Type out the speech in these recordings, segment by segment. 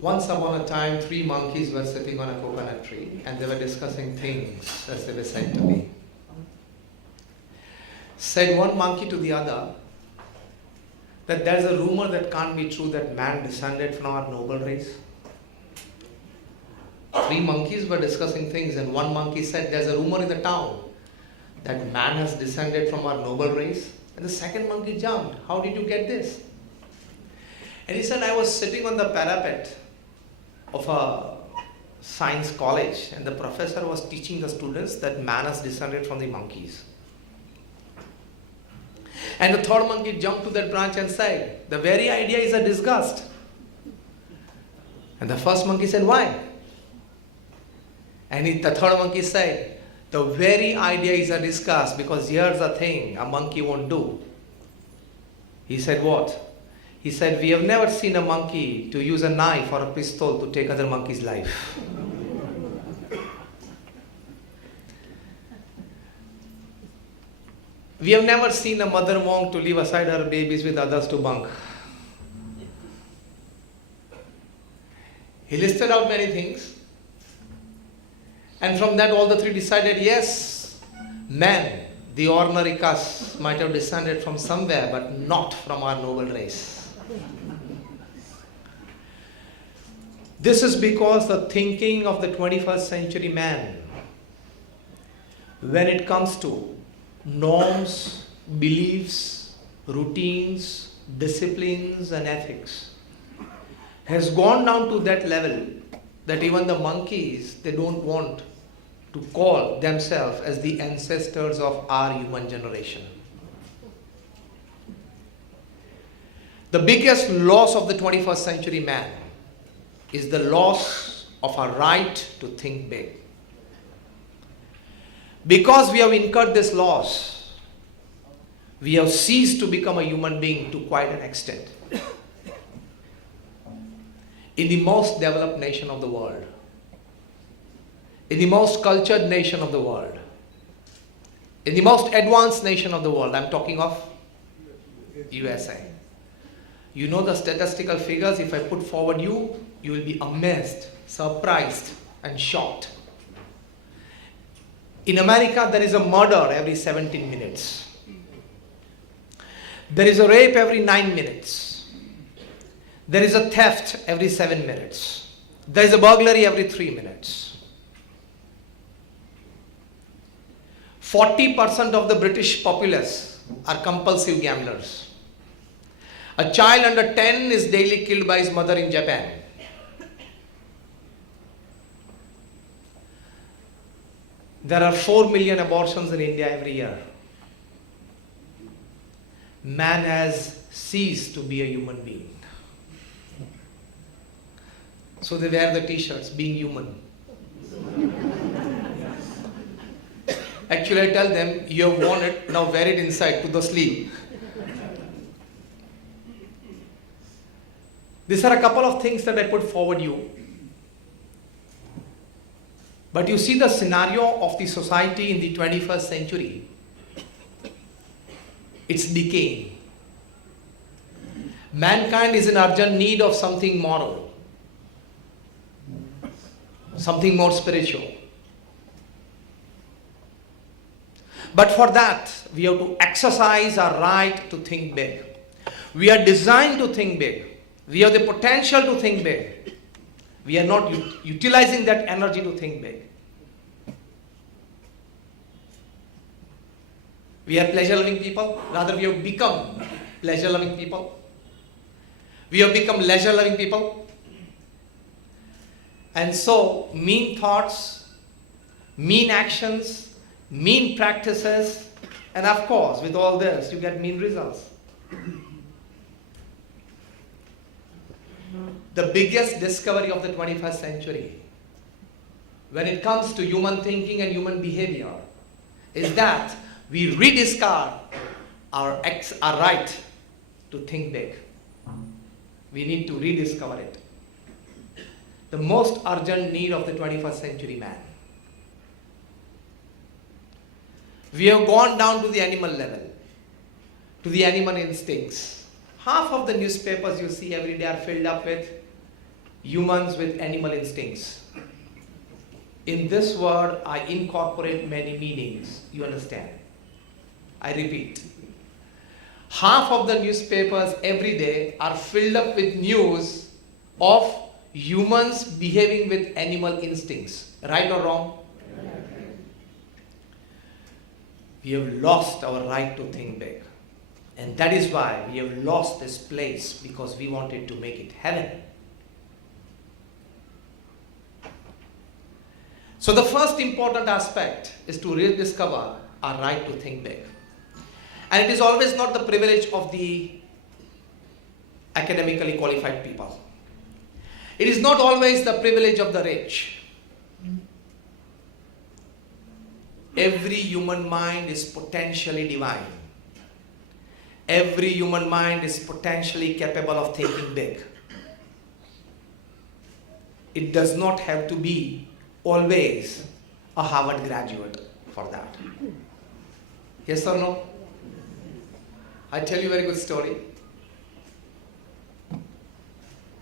Once upon a time, 3 monkeys were sitting on a coconut tree and they were discussing things as they were said to me. Said one monkey to the other that there's a rumor that can't be true that man descended from our noble race. 3 monkeys were discussing things and one monkey said there's a rumor in the town that man has descended from our noble race. And the second monkey jumped. How did you get this? And he said, I was sitting on the parapet of a science college and the professor was teaching the students that man has descended from the monkeys. And the third monkey jumped to that branch and said, the very idea is a disgust. And the first monkey said, why? And the third monkey said, the very idea is a disgust because here's the thing a monkey won't do. He said, what? He said, we have never seen a monkey to use a knife or a pistol to take other monkey's life. We have never seen a mother monk to leave aside her babies with others to bunk. He listed out many things. And from that all the 3 decided, yes, man, the ordinary caste might have descended from somewhere, but not from our noble race. This is because the thinking of the 21st century man, when it comes to norms, beliefs, routines, disciplines and ethics, has gone down to that level that even the monkeys, they don't want to call themselves as the ancestors of our human generation. The biggest loss of the 21st century man is the loss of our right to think big. Because we have incurred this loss, we have ceased to become a human being to quite an extent. In the most developed nation of the world, in the most cultured nation of the world, in the most advanced nation of the world, I'm talking of USA. You know the statistical figures, if I put forward you will be amazed, surprised and shocked. In America, there is a murder every 17 minutes. There is a rape every 9 minutes. There is a theft every 7 minutes. There is a burglary every 3 minutes. 40% of the British populace are compulsive gamblers. A child under 10 is daily killed by his mother in Japan. There are 4 million abortions in India every year. Man has ceased to be a human being. So they wear the t-shirts, being human. Actually, I tell them, you have worn it, now wear it inside to the sleeve. These are a couple of things that I put forward you. But you see the scenario of the society in the 21st century. It's decaying. Mankind is in urgent need of something moral, something more spiritual. But for that, we have to exercise our right to think big. We are designed to think big. We have the potential to think big. We are not utilizing that energy to think big. We are pleasure-loving people. Rather, we have become pleasure-loving people. We have become leisure-loving people. And so, mean thoughts, mean actions, mean practices, and of course, with all this, you get mean results. The biggest discovery of the 21st century, when it comes to human thinking and human behavior, is that we rediscover our right to think big. We need to rediscover it. The most urgent need of the 21st century man. We have gone down to the animal level, to the animal instincts. Half of the newspapers you see every day are filled up with humans with animal instincts. In this word, I incorporate many meanings. You understand? I repeat. Half of the newspapers every day are filled up with news of humans behaving with animal instincts. Right or wrong? We have lost our right to think big. And that is why we have lost this place, because we wanted to make it heaven. So the first important aspect is to rediscover our right to think big. And it is always not the privilege of the academically qualified people. It is not always the privilege of the rich. Every human mind is potentially divine. Every human mind is potentially capable of thinking big. It does not have to be always a Harvard graduate for that. Yes or no? I tell you a very good story.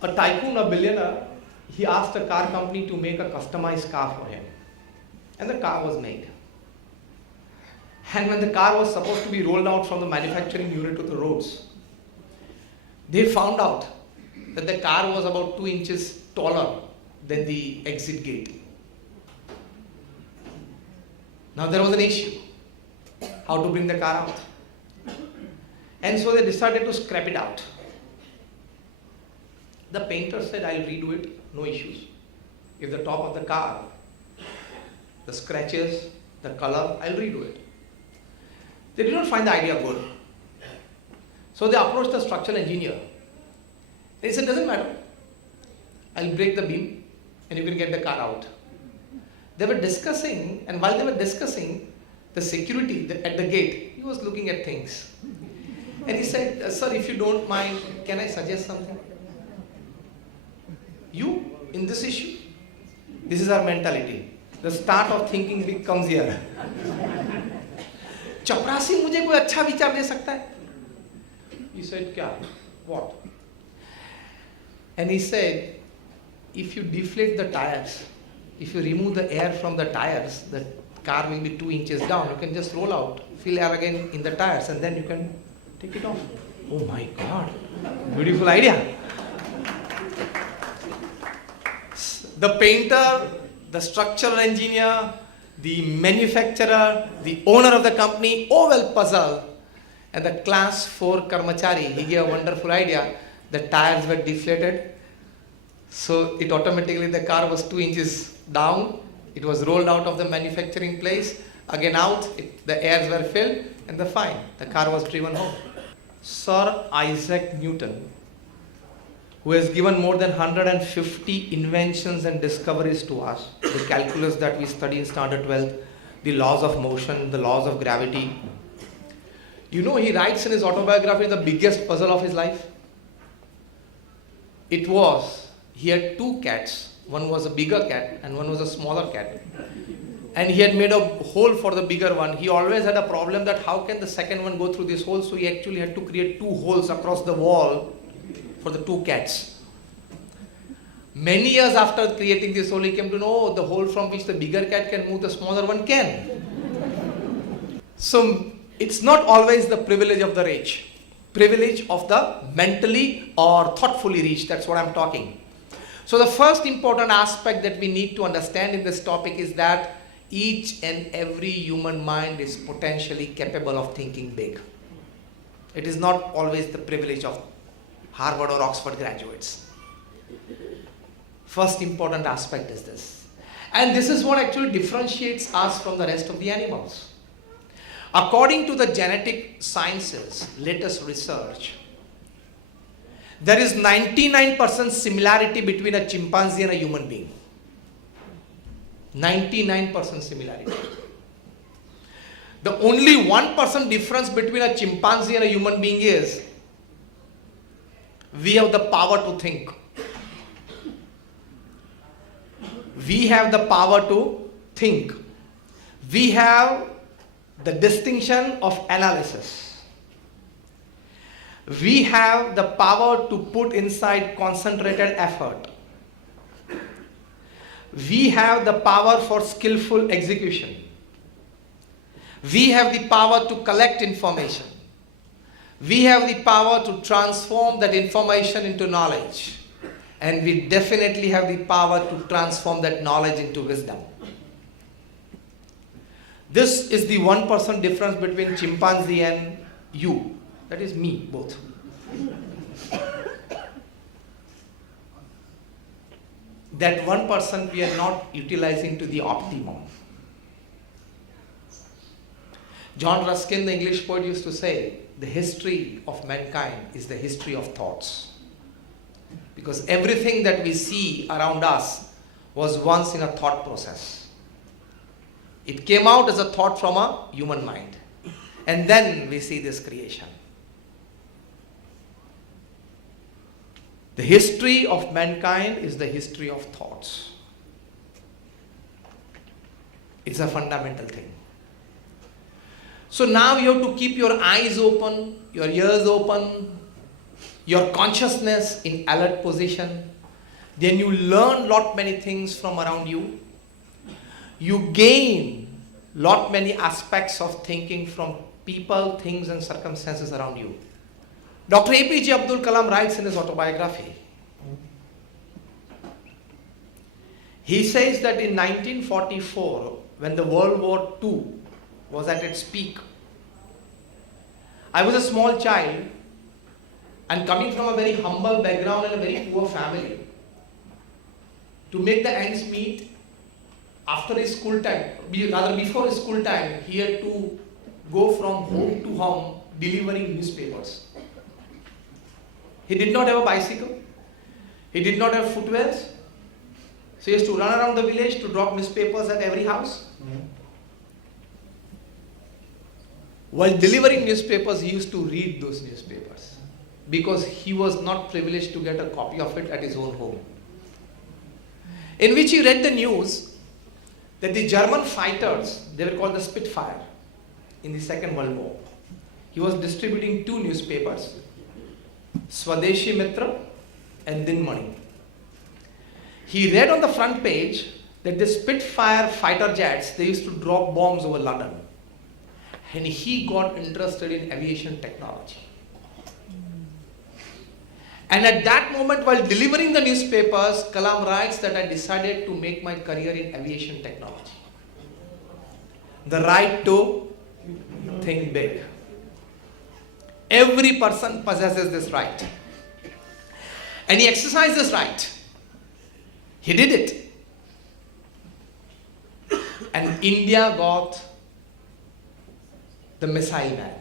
A tycoon, a billionaire, he asked a car company to make a customized car for him. And the car was made. And when the car was supposed to be rolled out from the manufacturing unit to the roads, they found out that the car was about 2 inches taller than the exit gate. Now there was an issue. How to bring the car out? And so they decided to scrap it out. The painter said, I'll redo it, no issues. If the top of the car, the scratches, the color, I'll redo it. They did not find the idea good. So they approached the structural engineer. And he said, doesn't matter. I'll break the beam and you can get the car out. They were discussing, and while they were discussing, the security at the gate, he was looking at things. And he said, sir, if you don't mind, can I suggest something? You, in this issue, this is our mentality. The start of thinking big comes here. चपरासी मुझे कोई अच्छा विचार दे सकता है? He said, क्या? What? And he said, if you deflate the tires, if you remove the air from the tires, the car will be 2 inches down. You can just roll out, fill air again in the tires, and then you can take it off. Oh my God, beautiful idea. The painter, the structural engineer, the manufacturer, the owner of the company, all well puzzled. And the class 4 karmachari, he gave a wonderful idea. The tires were deflated. So it automatically, the car was 2 inches down. It was rolled out of the manufacturing place. Again out, the airs were filled, and the car was driven home. Sir Isaac Newton, who has given more than 150 inventions and discoveries to us, the calculus that we study in standard 12, the laws of motion, the laws of gravity. You know, he writes in his autobiography the biggest puzzle of his life. It was, he had 2 cats. One was a bigger cat and one was a smaller cat. And he had made a hole for the bigger one. He always had a problem that how can the second one go through this hole, so he actually had to create 2 holes across the wall for the 2 cats. Many years after creating this hole, he came to know the hole from which the bigger cat can move, the smaller one can. So it's not always the privilege of the rich. Privilege of the mentally or thoughtfully rich, that's what I'm talking. So the first important aspect that we need to understand in this topic is that each and every human mind is potentially capable of thinking big. It is not always the privilege of Harvard or Oxford graduates. First important aspect is this. And this is what actually differentiates us from the rest of the animals. According to the genetic sciences, latest research, there is 99% similarity between a chimpanzee and a human being. 99% similarity. The only 1% difference between a chimpanzee and a human being is we have the power to think. We have the power to think. We have the distinction of analysis. We have the power to put inside concentrated effort. We have the power for skillful execution. We have the power to collect information. We have the power to transform that information into knowledge. And we definitely have the power to transform that knowledge into wisdom. This is the 1% difference between chimpanzee and you. That is me, both. That 1% we are not utilizing to the optimum. John Ruskin, the English poet, used to say, the history of mankind is the history of thoughts. Because everything that we see around us was once in a thought process. It came out as a thought from a human mind. And then we see this creation. The history of mankind is the history of thoughts. It's a fundamental thing. So now you have to keep your eyes open, your ears open, your consciousness in alert position. Then you learn lot many things from around you. You gain lot many aspects of thinking from people, things and circumstances around you. Dr. APJ Abdul Kalam writes in his autobiography. He says that in 1944, when the World War II was at its peak, I was a small child and coming from a very humble background and a very poor family. To make the ends meet, after his school time, rather before his school time, he had to go from home to home delivering newspapers. He did not have a bicycle. He did not have footwears. So he used to run around the village to drop newspapers at every house. While delivering newspapers, he used to read those newspapers because he was not privileged to get a copy of it at his own home. In which he read the news that the German fighters, they were called the Spitfire in the Second World War. He was distributing two newspapers, Swadeshi Mitra and Dinmani. He read on the front page that the Spitfire fighter jets, they used to drop bombs over London. And he got interested in aviation technology. And at that moment, while delivering the newspapers, Kalam writes that I decided to make my career in aviation technology. The right to think big. Every person possesses this right. And he exercised this right. He did it. And India got the missile man.